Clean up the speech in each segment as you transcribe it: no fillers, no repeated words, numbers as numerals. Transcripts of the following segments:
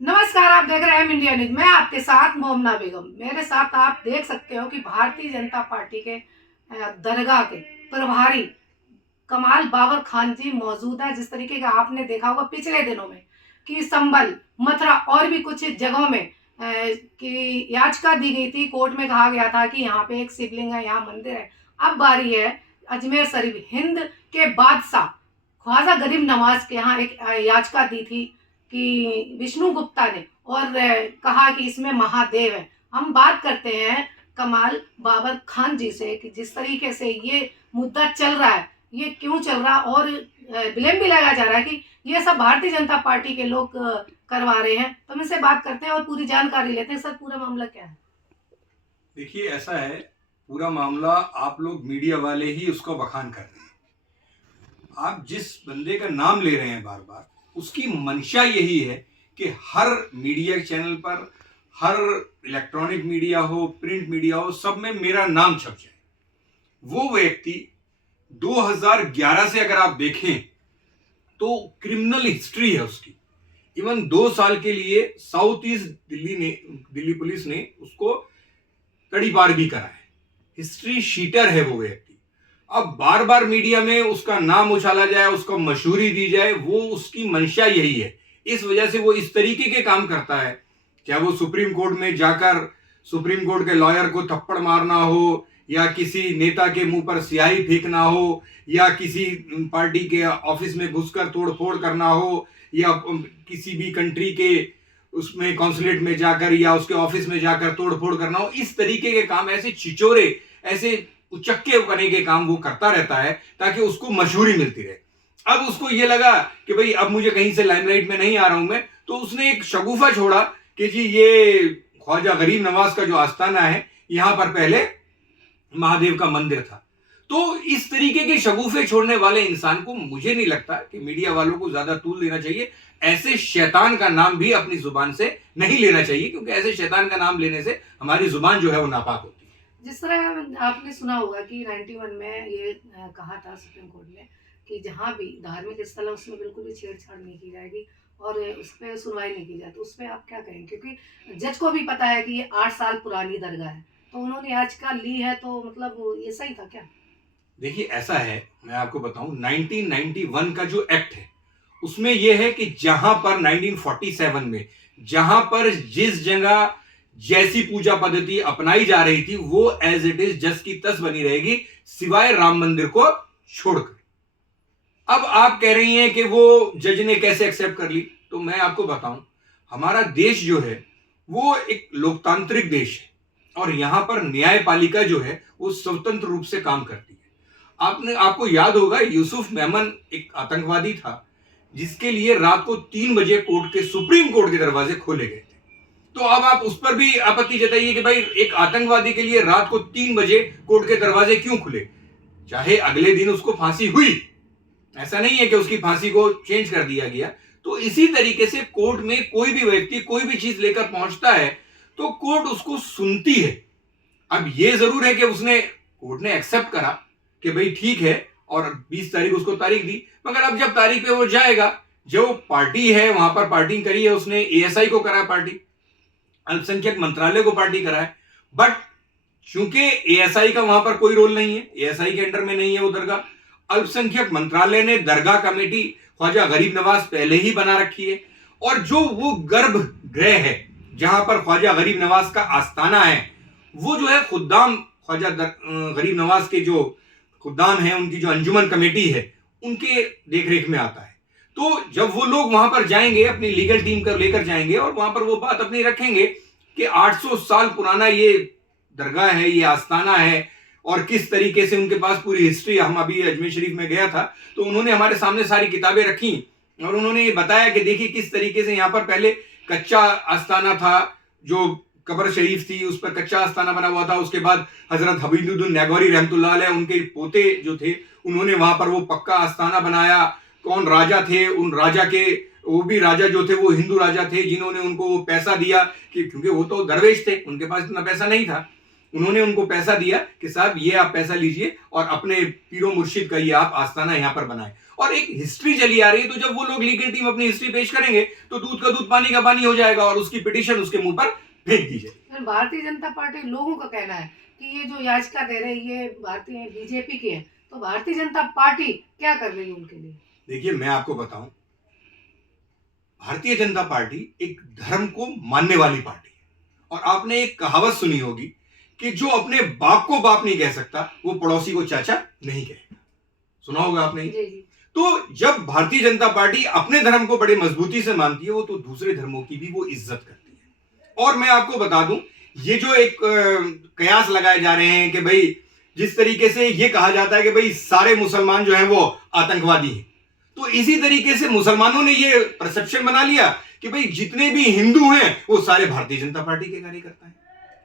नमस्कार, आप देख रहे हैं इंडिया न्यूज। मैं आपके साथ मोमना बेगम। मेरे साथ आप देख सकते हो कि भारतीय जनता पार्टी के दरगाह के प्रभारी कमाल बाबर खान जी मौजूद है। जिस तरीके का आपने देखा होगा पिछले दिनों में कि संभल, मथुरा और भी कुछ जगहों में कि याचिका दी गई थी। कोर्ट में कहा गया था कि यहाँ पे एक शिवलिंग है, यहाँ मंदिर है। अब बारी है अजमेर शरीफ। हिंद के बादशाह ख्वाजा गरीब नवाज के यहाँ एक याचिका दी थी कि विष्णु गुप्ता ने, और कहा कि इसमें महादेव है। हम बात करते हैं कमाल बाबर खान जी से कि जिस तरीके से ये मुद्दा चल रहा है, ये क्यों चल रहा, और ब्लेम भी लगाया जा रहा है कि ये सब भारतीय जनता पार्टी के लोग करवा रहे हैं। तो हम इससे बात करते हैं और पूरी जानकारी लेते हैं। सर, पूरा मामला क्या है? देखिए, ऐसा है, पूरा मामला आप लोग मीडिया वाले ही उसको बखान कर रहे हैं। आप जिस बंदे का नाम ले रहे हैं बार बार, उसकी मंशा यही है कि हर मीडिया चैनल पर, हर इलेक्ट्रॉनिक मीडिया हो, प्रिंट मीडिया हो, सब में मेरा नाम छप जाए। वो व्यक्ति 2011 से अगर आप देखें तो क्रिमिनल हिस्ट्री है उसकी। इवन 2 साल के लिए साउथ ईस्ट दिल्ली पुलिस ने उसको कड़ी बार भी करा है। हिस्ट्री शीटर है वो व्यक्ति। अब बार बार मीडिया में उसका नाम उछाला जाए, उसको मशहूरी दी जाए, वो उसकी मंशा यही है। इस वजह से वो इस तरीके के काम करता है। चाहे वो सुप्रीम कोर्ट में जाकर सुप्रीम कोर्ट के लॉयर को थप्पड़ मारना हो, या किसी नेता के मुंह पर स्याही फेंकना हो, या किसी पार्टी के ऑफिस में घुसकर तोड़फोड़ करना हो, या किसी भी कंट्री के उसमें कॉन्सुलेट में जाकर या उसके ऑफिस में जाकर तोड़फोड़ करना हो, इस तरीके के काम, ऐसे छिचोरे, ऐसे उचक्के बने के काम वो करता रहता है ताकि उसको मशहूरी मिलती रहे। अब उसको ये लगा कि भाई अब मुझे कहीं से लाइमलाइट में नहीं आ रहा हूं मैं, तो उसने एक शगुफा छोड़ा कि जी ये ख्वाजा गरीब नवाज का जो आस्थाना है, यहां पर पहले महादेव का मंदिर था। तो इस तरीके के शगुफे छोड़ने वाले इंसान को मुझे नहीं लगता कि मीडिया वालों को ज्यादा तूल देना चाहिए। ऐसे शैतान का नाम भी अपनी जुबान से नहीं लेना चाहिए, क्योंकि ऐसे शैतान का नाम लेने से हमारी जुबान जो है वो नापाक होती है। जिस तरह आपने सुना होगा कि 91 में ये कहा था सुप्रीम कोर्ट ने कि जहाँ भी धार्मिक स्थल है उसमें बिल्कुल भी छेड़छाड़ नहीं की जाएगी और उस पर सुनवाई नहीं की जाए। तो उस पर आप क्या कहेंगे? क्योंकि जज को भी पता है कि ये 8 साल पुरानी दरगाह है, तो उन्होंने याचिका ली है, तो मतलब ये सही था क्या? देखिए, ऐसा है, मैं आपको बताऊं, 1991 का जो एक्ट है उसमें यह है कि जहां पर 1947 में जहां पर जिस जगह जैसी पूजा पद्धति अपनाई जा रही थी वो एज इट इज जस की तस बनी रहेगी, सिवाय राम मंदिर को छोड़कर। अब आप कह रही हैं कि वो जज ने कैसे एक्सेप्ट कर ली, तो मैं आपको बताऊं, हमारा देश जो है वो एक लोकतांत्रिक देश है और यहां पर न्यायपालिका जो है वो स्वतंत्र रूप से काम करती है। आपको याद होगा, यूसुफ मेमन एक आतंकवादी था जिसके लिए रात को 3 बजे सुप्रीम कोर्ट के दरवाजे खोले गए थे। तो अब आप उस पर भी आपत्ति जताइए कि भाई एक आतंकवादी के लिए रात को 3 बजे कोर्ट के दरवाजे क्यों खुले? चाहे अगले दिन उसको फांसी हुई, ऐसा नहीं है कि उसकी फांसी को चेंज कर दिया गया। तो इसी तरीके से कोर्ट में कोई भी व्यक्ति कोई भी चीज लेकर पहुंचता है तो कोर्ट उसको सुनती है। अब यह जरूर है कि कोर्ट ने एक्सेप्ट करा कि भाई ठीक है, और 20 तारीख उसको तारीख दी, मगर अब जब तारीख पे वो जाएगा, जो पार्टी है वहां पर पार्टी करी है उसने, एएसआई को करा है पार्टी, अल्पसंख्यक मंत्रालय को पार्टी करा है, बट चूंकि एएसआई का वहां पर कोई रोल नहीं है, एएसआई के अंडर में नहीं है वो दरगाह, अल्पसंख्यक मंत्रालय ने दरगाह कमेटी ख्वाजा गरीब नवाज पहले ही बना रखी है, और जो वो गर्भगृह है जहां पर ख्वाजा गरीब नवाज का आस्थाना है, वो जो है खुद्दाम ख्वाजा गरीब नवाज के जो खुद्दाम है, उनकी जो अंजुमन कमेटी है, उनके देखरेख में आता है। तो जब वो लोग वहां पर जाएंगे, अपनी लीगल टीम कर लेकर जाएंगे और वहां पर वो बात अपनी रखेंगे कि 800 साल पुराना ये दरगाह है, ये आस्थाना है, और किस तरीके से उनके पास पूरी हिस्ट्री, हम अभी अजमेर शरीफ में गया था तो उन्होंने हमारे सामने सारी किताबें रखी और उन्होंने ये बताया कि देखिए किस तरीके से यहाँ पर पहले कच्चा आस्थाना था, जो कब्र शरीफ थी उस पर कच्चा आस्थाना बना हुआ था। उसके बाद हजरत हबीबुद्दीन नागौरी रहमतुल्लाह अलैह, उनके पोते जो थे, उन्होंने वहां पर वो पक्का आस्थाना बनाया। कौन राजा थे, उन राजा के, वो भी राजा जो थे वो हिंदू राजा थे जिन्होंने उनको वो पैसा दिया कि, क्योंकि वो तो दरवेश थे, उनके पास इतना पैसा नहीं था, उन्होंने उनको पैसा दिया कि साहब ये आप पैसा लीजिए और अपने पीरो मुर्शिद का ये आप आस्थाना यहां पर बनाए। और एक हिस्ट्री चली आ रही है। तो जब वो लोग लीगल टीम अपनी हिस्ट्री पेश करेंगे तो दूध का दूध पानी का पानी हो जाएगा और उसकी पिटीशन उसके मुंह पर फेंक दी जाएगी। फिर भारतीय जनता पार्टी लोगों का कहना है कि ये जो याचिका दे रहे हैं ये भारतीय बीजेपी की है, तो भारतीय जनता पार्टी क्या कर रही है उनके लिए? देखिए, मैं आपको बताऊं, भारतीय जनता पार्टी एक धर्म को मानने वाली पार्टी है। और आपने एक कहावत सुनी होगी कि जो अपने बाप को बाप नहीं कह सकता वो पड़ोसी को चाचा नहीं कहेगा। सुना होगा आपने। जी जी। तो जब भारतीय जनता पार्टी अपने धर्म को बड़े मजबूती से मानती है वो तो दूसरे धर्मों की भी वो इज्जत करती है। और मैं आपको बता दूं, ये जो एक कयास लगाए जा रहे हैं कि भाई जिस तरीके से ये कहा जाता है कि भाई सारे मुसलमान जो हैं वो आतंकवादी हैं, तो इसी तरीके से मुसलमानों ने ये परसेप्शन बना लिया कि भाई जितने भी हिंदू हैं वो सारे भारतीय जनता पार्टी के कार्यकर्ता हैं।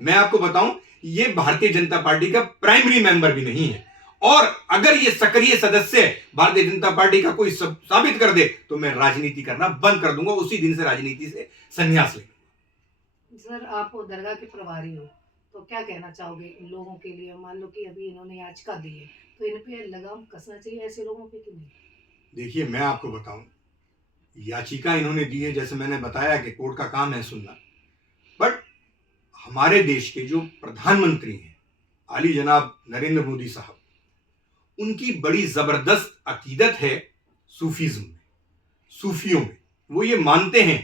मैं आपको बताऊं, ये भारतीय जनता पार्टी का प्राइमरी मेंबर भी नहीं है। और अगर ये सक्रिय सदस्य भारतीय जनता पार्टी का कोई साबित कर दे तो मैं राजनीति करना बंद कर दूंगा, उसी दिन से राजनीति से संन्यास ले। सर, आप दरगाह के प्रभारी हो तो क्या कहना चाहोगे इन लोगों के लिए? मान लो कि अभी इन्होंने याचिका दी है तो इन पे लगाम कसना चाहिए ऐसे लोगों पे कि नहीं? देखिए, मैं आपको बताऊं, याचिका इन्होंने दी है, जैसे मैंने बताया कि कोर्ट का काम है सुनना। बट हमारे देश के जो प्रधानमंत्री हैं आली जनाब नरेंद्र मोदी साहब, उनकी बड़ी जबरदस्त अकीदत है सूफीज्म में, सूफियों में। वो ये मानते हैं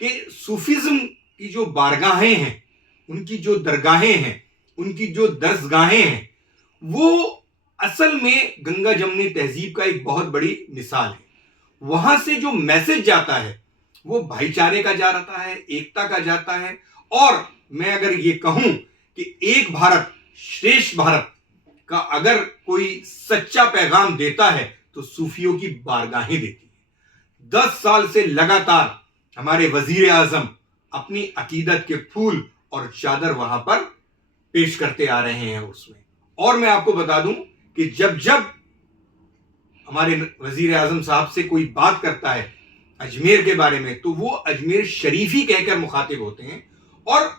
कि सूफीज्म की जो बारगाहें हैं, उनकी जो दरगाहें हैं, उनकी जो दर्सगाहें हैं, वो असल में गंगा जमनी तहजीब का एक बहुत बड़ी मिसाल है। वहां से जो मैसेज जाता है वो भाईचारे का जाता है, एकता का जाता है। और मैं अगर ये कहूं कि एक भारत श्रेष्ठ भारत का अगर कोई सच्चा पैगाम देता है तो सूफियों की बारगाहें देती है। 10 साल से लगातार हमारे वजीर आजम अपनी अकीदत के फूल और चादर वहां पर पेश करते आ रहे हैं उसमें। और मैं आपको बता दूं कि जब जब हमारे वजीर आजम साहब से कोई बात करता है अजमेर के बारे में तो वो अजमेर शरीफ ही कहकर मुखातिब होते हैं। और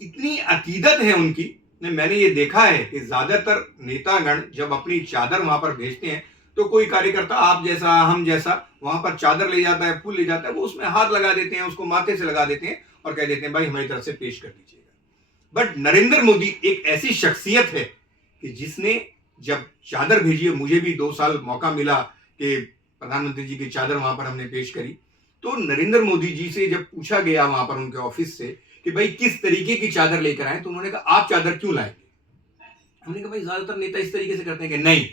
इतनी अकीदत है उनकी, मैंने ये देखा है कि ज्यादातर नेतागण जब अपनी चादर वहां पर भेजते हैं तो कोई कार्यकर्ता आप जैसा हम जैसा वहां पर चादर ले जाता है, फूल ले जाता है, वो उसमें हाथ लगा देते हैं, उसको माथे से लगा देते हैं और कह देते हैं भाई हमारी तरफ से पेश कर दीजिएगा। बट नरेंद्र मोदी एक ऐसी शख्सियत है कि जिसने जब चादर भेजी है, मुझे भी 2 साल मौका मिला कि प्रधानमंत्री जी की चादर वहां पर हमने पेश करी, तो नरेंद्र मोदी जी से जब पूछा गया वहां पर उनके ऑफिस से कि भाई किस तरीके की चादर लेकर आए, तो उन्होंने कहा आप चादर क्यों लाएंगे? हमने कहा भाई ज्यादातर नेता इस तरीके से करते हैं कि नहीं,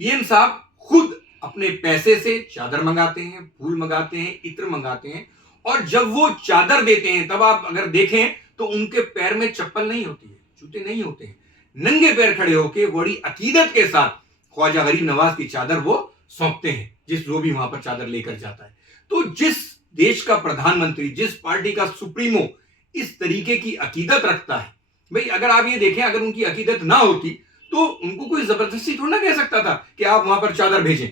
पीएम साहब खुद अपने पैसे से चादर मंगाते हैं, फूल मंगाते हैं, इत्र मंगाते हैं। और जब वो चादर देते हैं तब आप अगर देखें तो उनके पैर में चप्पल नहीं होती है, जूते नहीं होते हैं, नंगे पैर खड़े होकर बड़ी अकीदत के साथ ख्वाजा गरीब नवाज की चादर वो सौंपते हैं जिस जो भी वहां पर चादर लेकर जाता है। तो जिस देश का प्रधानमंत्री, जिस पार्टी का सुप्रीमो इस तरीके की अकीदत रखता है, भाई अगर आप ये देखें अगर उनकी अकीदत ना होती तो उनको कोई जबरदस्ती थोड़ा ना कह सकता था कि आप वहां पर चादर भेजें।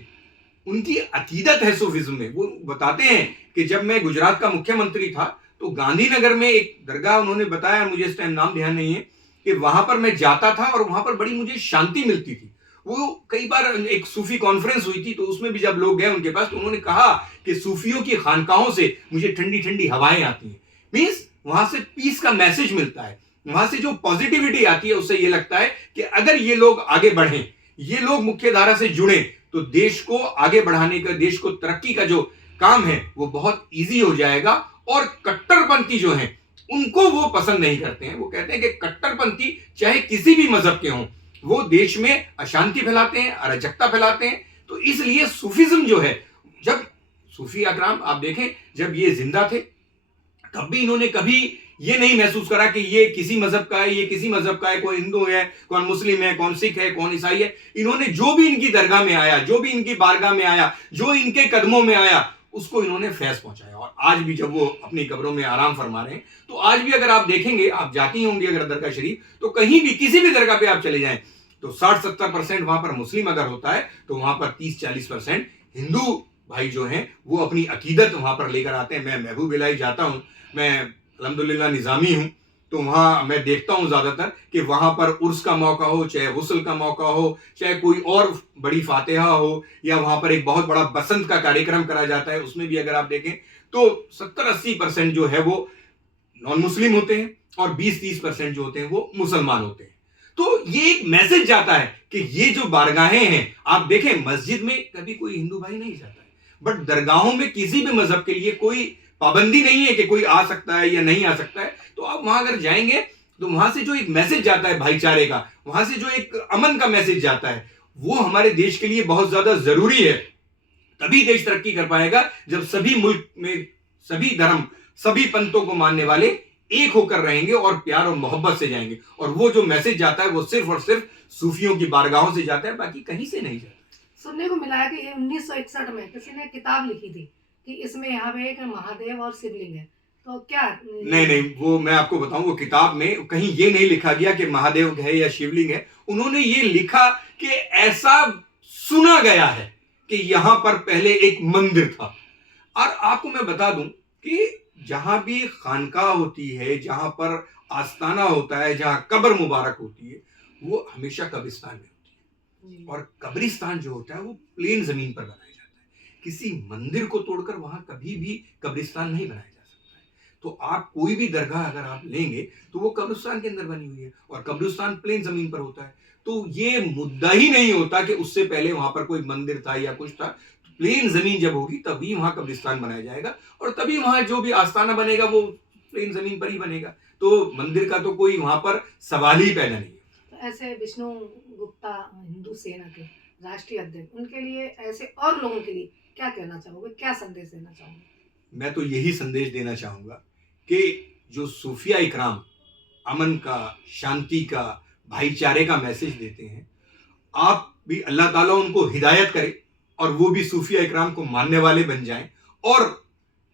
उनकी अकीदत है सूफिज्म में। वो बताते हैं कि जब मैं गुजरात का मुख्यमंत्री था तो गांधीनगर में एक दरगाह उन्होंने बताया, मुझे इस टाइम नाम ध्यान नहीं है, कि वहां पर मैं जाता था और वहां पर बड़ी मुझे शांति मिलती थी। वो कई बार एक सूफी कॉन्फ्रेंस हुई थी तो उसमें भी जब लोग गए उनके पास तो उन्होंने कहा कि सूफियों की खानकाहों से मुझे ठंडी ठंडी हवाएं आती हैं। मीन्स वहां से पीस का मैसेज मिलता है, वहां से जो पॉजिटिविटी आती है उससे ये लगता है कि अगर ये लोग आगे बढ़ें, ये लोग मुख्य धारा से जुड़े तो देश को आगे बढ़ाने का, देश को तरक्की का जो काम है वो बहुत इजी हो जाएगा। और कट्टरपंथी जो हैं उनको वो पसंद नहीं करते हैं। वो कहते हैं कि कट्टरपंथी चाहे किसी भी मजहब के हों वो देश में अशांति फैलाते हैं, अराजकता फैलाते हैं। तो इसलिए सूफीज्म जो है, जब सूफी अकराम आप देखें जब ये जिंदा थे तब भी इन्होंने कभी ये नहीं महसूस करा कि ये किसी मजहब का है, ये किसी मजहब का है, कौन हिंदू है, कौन मुस्लिम है, कौन सिख है, कौन ईसाई है। इन्होंने जो भी इनकी दरगाह में आया, जो भी इनकी बारगाह में आया, जो इनके कदमों में आया, उसको इन्होंने फैज पहुंचाया। और आज भी जब वो अपनी कब्रों में आराम फरमा रहे हैं तो आज भी अगर आप देखेंगे, आप जाती होंगी अगर दरगाह शरीफ, तो कहीं भी किसी भी दरगाह पे आप चले जाएं तो 60-70% वहां पर मुस्लिम अगर होता है तो वहां पर 30-40% हिंदू भाई जो हैं वो अपनी अकीदत वहां पर लेकर आते हैं। मैं महबूब इलाही जाता हूं, मैं अल्हम्दुलिल्लाह निजामी हूं, तो वहां मैं देखता हूं ज्यादातर कि वहां पर उर्स का मौका हो, चाहे गुस्ल का मौका हो, चाहे कोई और बड़ी फातिहा हो, या वहां पर एक बहुत बड़ा बसंत का कार्यक्रम करा जाता है, उसमें भी अगर आप देखें तो 70-80% जो है वो नॉन मुस्लिम होते हैं और 20-30% जो होते हैं वो मुसलमान होते हैं। तो ये एक मैसेज जाता है कि ये जो बारगाहें हैं, आप देखें मस्जिद में कभी कोई हिंदू भाई नहीं जाता है, बट दरगाहों में किसी भी मजहब के लिए कोई पाबंदी नहीं है कि कोई आ सकता है या नहीं आ सकता है। तो आप वहां अगर जाएंगे तो वहां से जो एक मैसेज जाता है भाईचारे का, वहां से जो एक अमन का मैसेज जाता है, वो हमारे देश के लिए बहुत ज्यादा जरूरी है। तभी देश तरक्की कर पाएगा जब सभी मुल्क में सभी धर्म, सभी पंथों को मानने वाले एक होकर रहेंगे और प्यार और मोहब्बत से जाएंगे। और वो जो मैसेज जाता है वो सिर्फ और सिर्फ सूफियों की बारगाहों से जाता है, बाकी कहीं से नहीं जाता। सुनने को मिला है कि 1961 में किसी ने किताब लिखी थी कि इसमें यहाँ पे एक महादेव और शिवलिंग है, तो क्या नहीं नहीं, वो मैं आपको बताऊं, वो किताब में कहीं ये नहीं लिखा गया कि महादेव है या शिवलिंग है। उन्होंने ये लिखा कि ऐसा सुना गया है कि यहां पर पहले एक मंदिर था। और आपको मैं बता दूं कि जहां भी खानका होती है, जहां पर आस्ताना होता है, जहां कब्र मुबारक होती है, वो हमेशा कब्रिस्तान में होती है। और कब्रिस्तान जो होता है वो प्लेन जमीन पर बनाया जाता है। किसी मंदिर को तोड़कर वहां कभी भी कब्रिस्तान नहीं बनाया जा सकता है। तो आप कोई भी दरगाह अगर आप लेंगे तो वो कब्रिस्तान के अंदर बनी हुई है, और कब्रिस्तान प्लेन जमीन पर होता है। तो ये मुद्दा ही नहीं होता कि उससे पहले वहां पर कोई मंदिर था या कुछ था। प्लेन जमीन जब होगी तभी वहां कब्रिस्तान बनाया जाएगा, और तभी वहां जो भी आस्थाना बनेगा वो प्लेन जमीन पर ही बनेगा। तो मंदिर का तो कोई वहां पर सवाल ही पैदा नहीं है। तो ऐसे विष्णु गुप्ता हिंदू सेना के राष्ट्रीय अध्यक्ष, उनके लिए ऐसे और लोगों के लिए क्या कहना चाहोगे, क्या संदेश देना चाहोगे? मैं तो यही संदेश देना चाहूंगा कि जो सूफिया इकराम अमन का, शांति का, भाईचारे का मैसेज देते हैं, आप भी अल्लाह ताला उनको हिदायत करे और वो भी सूफिया इकराम को मानने वाले बन जाएं, और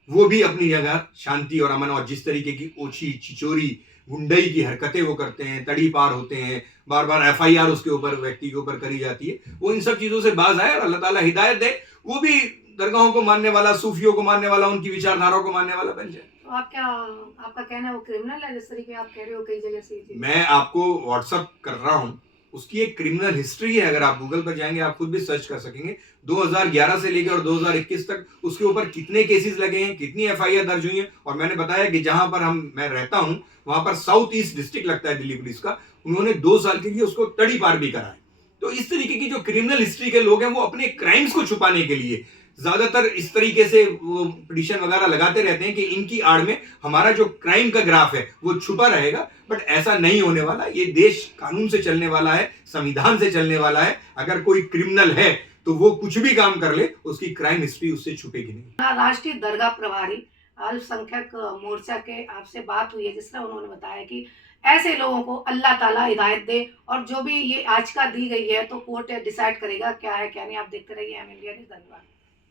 वो भी अपनी जगह शांति और अमन, और जिस तरीके की ओछी छिचोरी गुंडई की हरकतें वो करते हैं, तड़ी पार होते हैं, बार बार एफआईआर उसके ऊपर, व्यक्ति के ऊपर करी जाती है, वो इन सब चीजों से बाज आए और अल्लाह ताला हिदायत दे, वो भी दरगाहों को मानने वाला, सूफियों को मानने वाला, उनकी विचारधाराओं को मानने वाला बन जाए। तो आप क्या, आपका कहना है वो क्रिमिनल है, जिस तरीके आप कह रहे हो कई जगह से ये चीज़? मैं आपको व्हाट्सअप कर रहा हूं, उसकी एक क्रिमिनल हिस्ट्री है, अगर आप गूगल पर जाएंगे आप खुद भी सर्च कर सकेंगे। 2011 से लेकर और 2021 तक उसके ऊपर कितने केसेस लगे हैं, कितनी एफआईआर दर्ज हुई है। और मैंने बताया कि जहां पर मैं रहता हूं वहां पर साउथ ईस्ट डिस्ट्रिक्ट लगता है दिल्ली पुलिस का, उन्होंने 2 साल के लिए उसको तड़ी पार भी करा है। तो इस तरीके की जो क्रिमिनल हिस्ट्री के लोग हैं वो अपने क्राइम्स को छुपाने के लिए ज्यादातर इस तरीके से वो पिटीशन वगैरह लगाते रहते हैं कि इनकी आड़ में हमारा जो क्राइम का ग्राफ है वो छुपा रहेगा। बट ऐसा नहीं होने वाला। ये देश कानून से चलने वाला है, संविधान से चलने वाला है। अगर कोई क्रिमिनल है तो वो कुछ भी काम कर ले, उसकी क्राइम हिस्ट्री उससे छुपेगी नहीं। राष्ट्रीय दरगाह प्रभारी अल्पसंख्यक मोर्चा के आपसे बात हुई है, जिस तरह उन्होंने बताया कि ऐसे लोगों को अल्लाह ताला हिदायत दे, और जो भी ये आज का दी गई है तो कोर्ट डिसाइड करेगा क्या है क्या नहीं। आप देखते रहिए एम इंडिया न्यूज़। धन्यवाद।